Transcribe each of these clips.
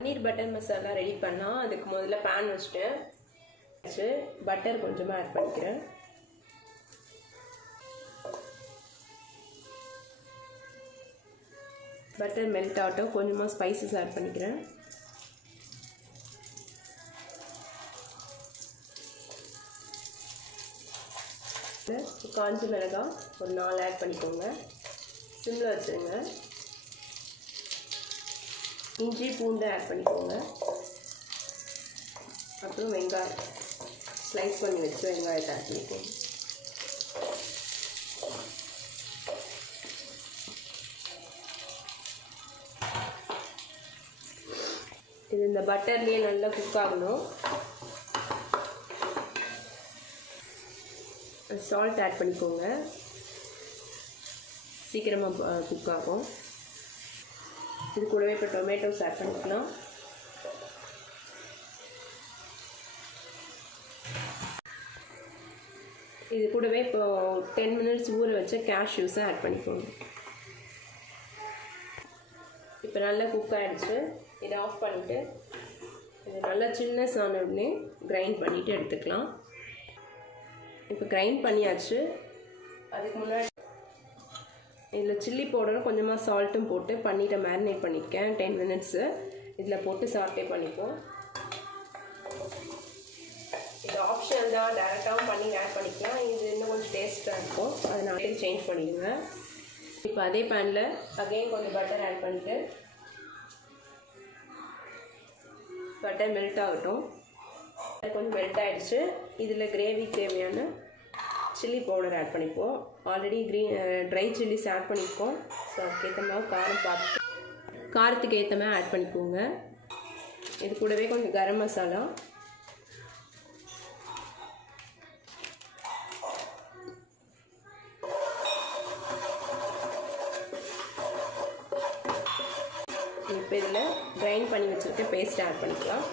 பன்னீர் butter masala ready பண்ணால் அதுக்கு முதல்ல பேன் வச்சுட்டேன். பட்டர் கொஞ்சமாக ஆட் பண்ணிக்கிறேன். பட்டர் மெல்ட் ஆகட்டும். கொஞ்சமாக ஸ்பைசஸ் ஆட் பண்ணிக்கிறேன். காஞ்ச மிளகாய் ஒரு 4 ஆட் பண்ணிக்கோங்க. சிம்மில் வச்சுருங்க. இஞ்சி பூண்டு ஆட் பண்ணிக்கோங்க. அப்புறம் வெங்காயம் ஸ்லைஸ் பண்ணி வச்சு வெங்காயத்தை ஆட் பண்ணிக்கோங்க. இது இந்த பட்டர்லேயே நல்லா குக் ஆகணும். சால்ட் ஆட் பண்ணிக்கோங்க. சீக்கிரமாக குக் ஆகும். இது கூடவே இப்போ டொமேட்டோஸ் ஆட் பண்ணிக்கலாம். இது கூடவே இப்போ 10 மினிட்ஸ் ஊற வச்ச கேஷ்யூஸை ஆட் பண்ணிக்கோங்க. இப்போ நல்லா குக் ஆகிடுச்சு. இதை ஆஃப் பண்ணிவிட்டு இது நல்லா சின்னஸ் ஆன உடனே கிரைண்ட் பண்ணிவிட்டு எடுத்துக்கலாம். இப்போ கிரைண்ட் பண்ணியாச்சு. அதுக்கு முன்னாடி இதில் சில்லி பவுடரும் கொஞ்சமாக சால்ட்டும் போட்டு பன்னீரை மேரினேட் பண்ணியிருக்கேன் 10 மினிட்ஸு. இதில் போட்டு சாட்டே பண்ணிப்போம். இது ஆப்ஷனல் தான், டேரெக்டாகவும் பன்னீர் ஆட் பண்ணிக்கலாம். இது இன்னும் கொஞ்சம் டேஸ்ட்டாக இருக்கும், அதனால சேஞ்ச் பண்ணிடுங்க. இப்போ அதே பேனில் அகைன் கொஞ்சம் பட்டர் ஆட் பண்ணிவிட்டு பட்டர் மெல்ட் ஆகட்டும். கொஞ்சம் மெல்ட் ஆகிடுச்சு. இதில் கிரேவிக்கு தேவையான சில்லி பவுடர் ஆட் பண்ணிப்போம். ஆல்ரெடி ட்ரை சில்லிஸ் ஆட் பண்ணிப்போம். ஸோ அதுக்கேற்ற மாதிரி காரத்துக்கு ஏற்ற மாதிரி ஆட் பண்ணிக்கோங்க. இது கூடவே கொஞ்சம் கரம் மசாலா, இப்போ இதில் கிரைண்ட் பண்ணி வச்சுருக்க பேஸ்ட் ஆட் பண்ணிக்கலாம்.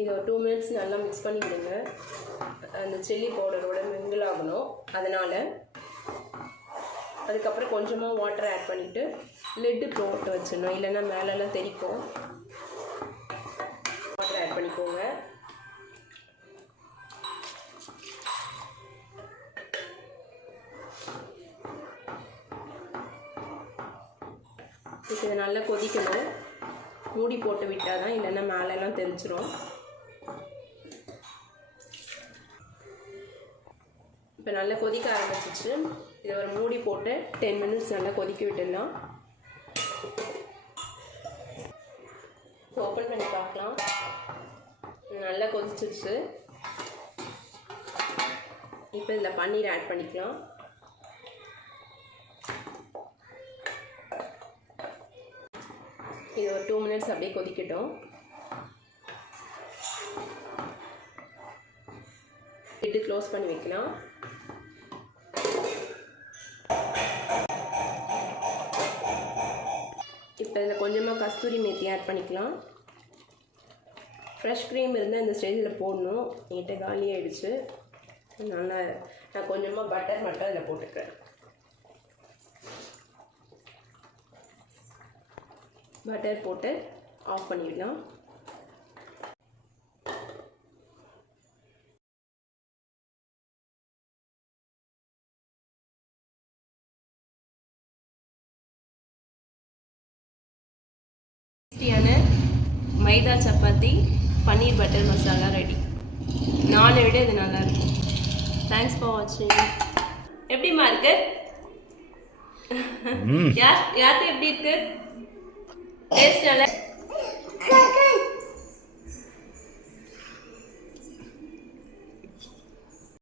இதை ஒரு 2 மினிட்ஸ் நல்லா மிக்ஸ் பண்ணி விடுங்க. அந்த சில்லி பவுடரோட மிங்கிள் ஆகணும். அதனால் அதுக்கப்புறம் கொஞ்சமாக வாட்டர் ஆட் பண்ணிவிட்டு லிட்டு போட்டு வச்சிடணும், இல்லைன்னா மேலெல்லாம் தெரிக்கும். வாட்டர் ஆட் பண்ணிக்கோங்க. இப்போ இதை நல்லா கொதிக்கணும். மூடி போட்டு விட்டால் தான், இல்லைன்னா மேலெல்லாம் தெரிச்சிடும். இப்போ நல்லா கொதிக்க ஆரம்பிச்சிச்சு. இதை ஒரு மூடி போட்டு 10 மினிட்ஸ் நல்லா கொதிக்க விட்டுடலாம். ஓப்பன் பண்ணி பார்க்கலாம். நல்லா கொதிச்சிச்சு. இப்போ இதில் பன்னீர் ஆட் பண்ணிக்கலாம். இது ஒரு 2 மினிட்ஸ் அப்படியே கொதிக்கட்டும். லிட்டு க்ளோஸ் பண்ணி வைக்கலாம். இப்போ இதில் கொஞ்சமாக கஸ்தூரி மேத்தி ஆட் பண்ணிக்கலாம். ஃப்ரெஷ் க்ரீம் இருந்தால் இந்த ஸ்டேஜில் போடணும். என்கிட்ட காலி ஆகிடுச்சு. நல்லா நான் கொஞ்சமாக பட்டர் மட்டும் அதில் போட்டுக்கிறேன். பட்டர் போட்டு ஆஃப் பண்ணிடலாம். டேஸ்டியான மைதா சப்பாத்தி பன்னீர் பட்டர் மசாலா ரெடி. நானை விட இது நல்லா இருக்கும். தேங்க்ஸ் ஃபார் வாட்சிங். எப்படிமா இருக்கு? யாருக்கு எப்படி இருக்கு? டேஸ்ட் நல்லா